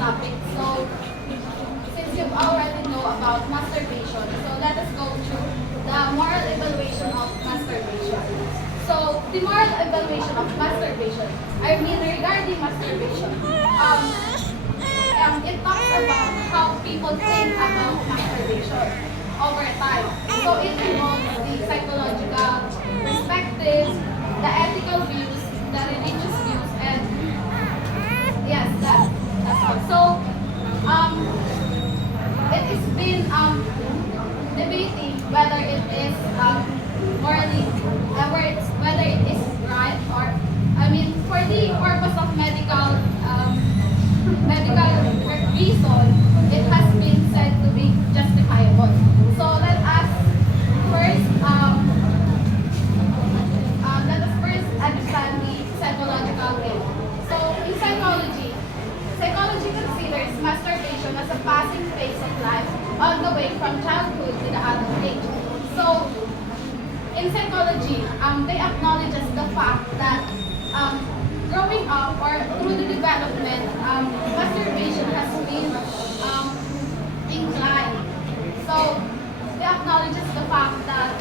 topic. So, since you already know about masturbation, so let us go through the moral evaluation of masturbation. So, the moral evaluation of masturbation, I mean regarding masturbation, it talks about how people think about masturbation over time. So, it involves the psychological perspectives, the ethical views, the religious views, and yes, that's all. So, it has been debating whether it is morally, whether it is right or, I mean, for the purpose of medical reason, it has been said to be justifiable. So let us first understand the psychological thing. So in psychology considers masturbation as a passing phase of life on the way from childhood to the adult age. So in psychology, they acknowledge the fact that growing up or through the development, masturbation has been inclined. So they acknowledge the fact that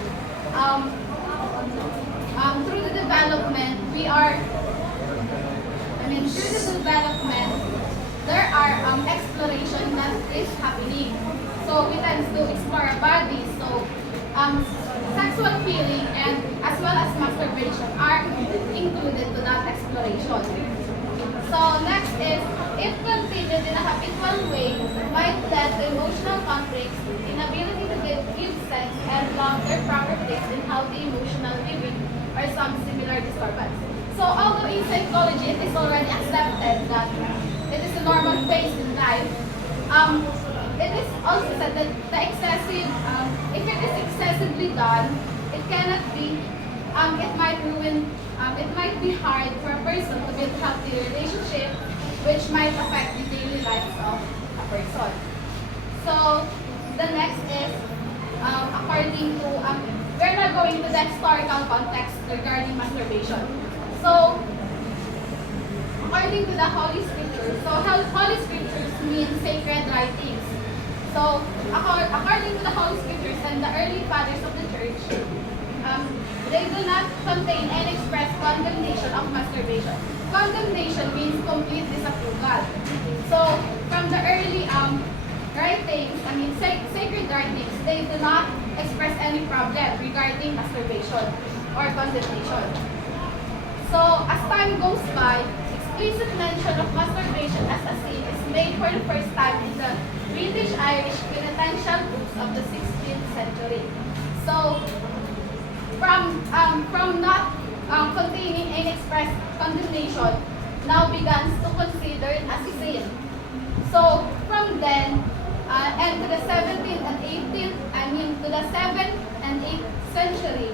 through the development, through the development, there are exploration that is happening. So we tend to explore our bodies. So sexual feeling and as well as masturbation are included to that exploration. So next is, if continued in a habitual way, might lead to emotional conflicts, inability to give sex, and longer proper place in healthy emotional living or some similar disturbance. So although in psychology it is already accepted that it is a normal phase in life, it is also said that if it is excessively done, it cannot be, it might be hard for a person to build a healthy relationship, which might affect the daily lives of a person. So the next is, according to, we're not going to the historical context regarding masturbation. So, according to the Holy Scriptures, so Holy Scriptures mean sacred writings. So, according to the Holy Scriptures and the early fathers of the church, they do not contain and express condemnation of masturbation. Condemnation means complete disapproval. So, from the early writings, sacred writings, they do not express any problem regarding masturbation or condemnation. So, as time goes by, explicit mention of masturbation as a sin is made for the first time in the British-Irish penitential books of the 16th century. So, from not containing any express condemnation, now begins to consider it as a sin. So, from then, and to the 17th and 18th, to the 7th and 8th century,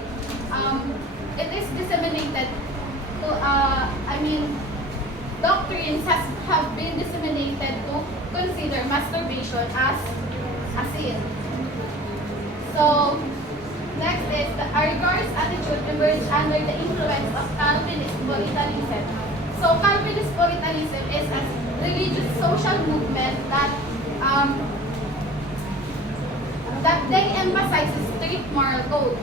it is disseminated to, doctrines have been disseminated to consider masturbation as a sin. So, next is the rigorous attitude emerged under the influence of Calvinist Puritanism. So, Calvinist Puritanism is a religious social movement that they emphasize strict moral code.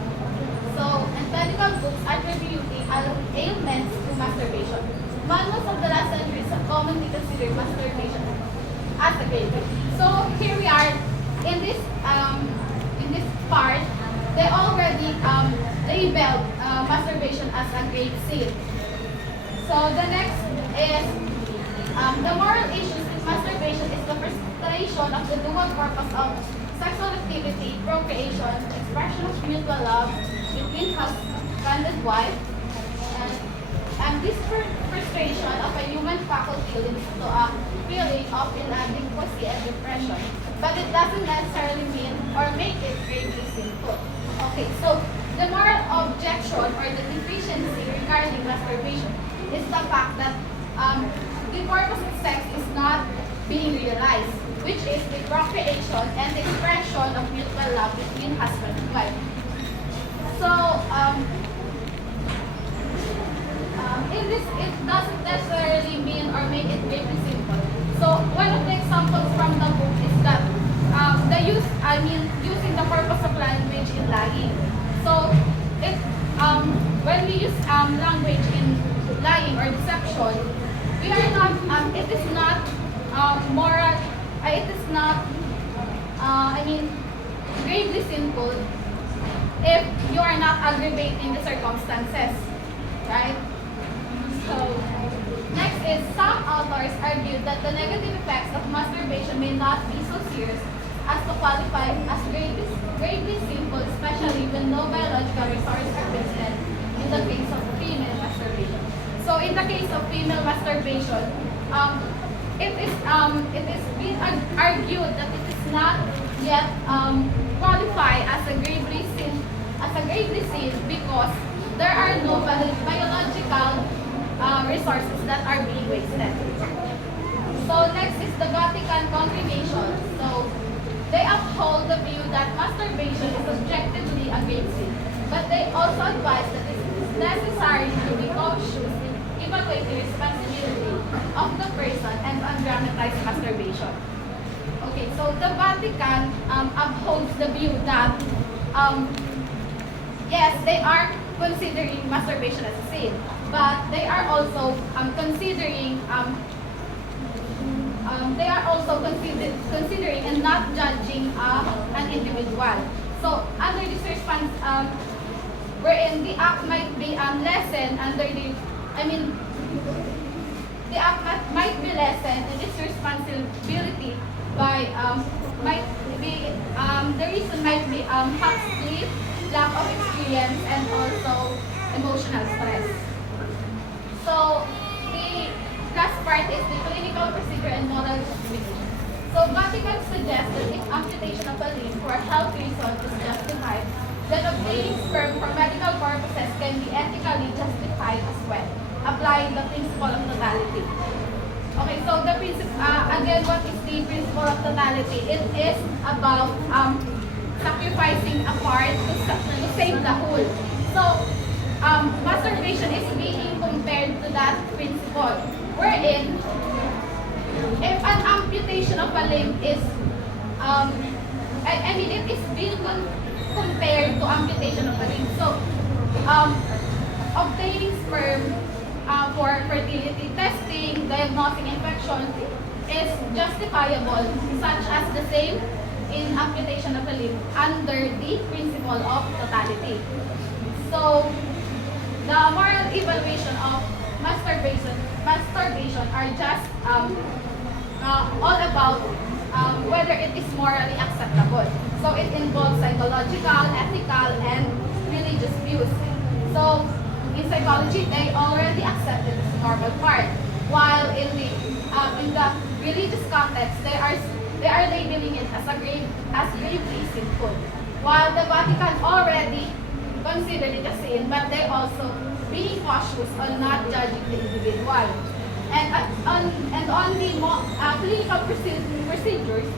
So, and medical books attributing ailments to masturbation. Manuals of the last centuries have commonly considered masturbation as a grave. So here we are in this part. They already labeled masturbation as a grave sin. So the next is the moral issues with masturbation is the frustration of the dual purpose of sexual activity, procreation, expression of mutual love between husband and wife, and this frustration of a human faculty leads to a feeling of inadequacy and depression, but it doesn't necessarily mean or make it gravely sinful. Okay, so the moral objection or the deficiency regarding masturbation is the fact that the purpose of sex is not being realized, which is the procreation and the expression of mutual love between husband and wife. So, in this, it doesn't necessarily mean or make it very simple. So, one of the using the purpose of language in lying. So, it, when we use language in lying or deception, we are not, it is not moral, it is not, gravely sinful if you are not aggravating the circumstances, right? So, next is some authors argued that the negative effects of masturbation may not be so serious as to qualify as gravely sinful, especially when no biological resources are present in the case of female masturbation. So, in the case of female masturbation, it is being argued that it is not yet qualify as a gravely sin because there are no biological resources that are being wasted. So next is the Vatican Congregation. So they uphold the view that masturbation is objectively a grave sin, but they also advise that it is necessary to be cautious in evaluating the responsibility of the person and to undramatize masturbation. Okay, so the Vatican upholds the view that yes, they are considering masturbation as a sin, but they are also considering and not judging an individual. So under this response, wherein the act might be lessened under the act might be lessened in its responsibility by might be the reason might be half sleep, lack of experience, and also emotional stress. So the last part is the clinical procedure and moral justification. So Vatican suggests that if amputation of a limb for health reasons is justified, then obtaining sperm for medical purposes can be ethically justified as well, applying the principle of totality. Okay, so the principle, again, what is the principle of totality? It is about sacrificing a part to save the whole. So, masturbation is being compared to that principle, wherein if an amputation of a limb is, it is being compared to amputation of a limb. So, obtaining sperm for fertility testing, diagnosing infection is justifiable, such as the same in amputation of a limb under the principle of totality. So, the moral evaluation of masturbation are just all about whether it is morally acceptable. So, it involves psychological, ethical, and religious views. So, in psychology, they already accepted this normal part, while in the religious context, they are labeling it as gravely sinful. While the Vatican already considered it a sin, but they also being cautious on not judging the individual. And on the clinical procedures,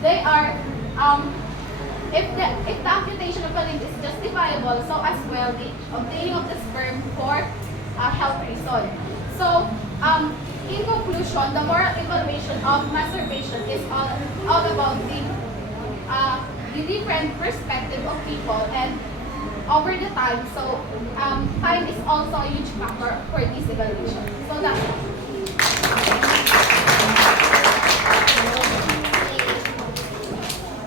they are if the amputation of a limb is justifiable, so as well the obtaining of the sperm for health reason. So, in conclusion, the moral evaluation of masturbation is all about the different perspective of people and over the time. So, time is also a huge factor for this evaluation.